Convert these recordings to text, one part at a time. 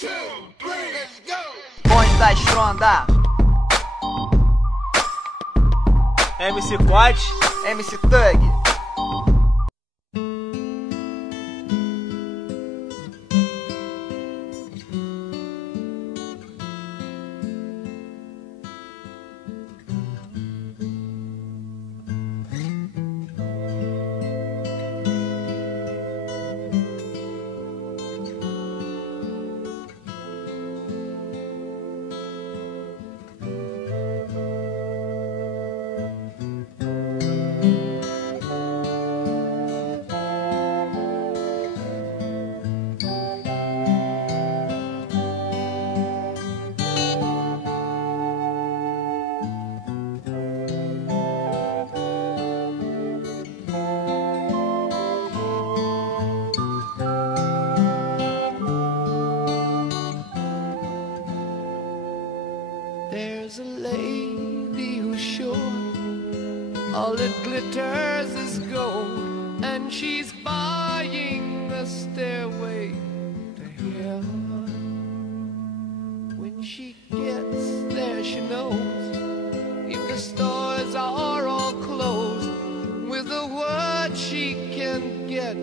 2, 3, let's go! Bonde da Estronda, MC Quad, MC Thug. There's a lady who's sure all that glitters is gold, and she's buying a stairway to heaven. When she gets there, she knows if the stores are all closed, with a word she can get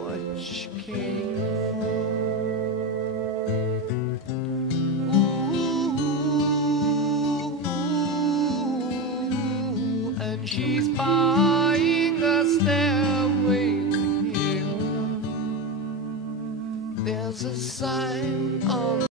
what she came for. She's buying a stairway to heaven. There's a sign on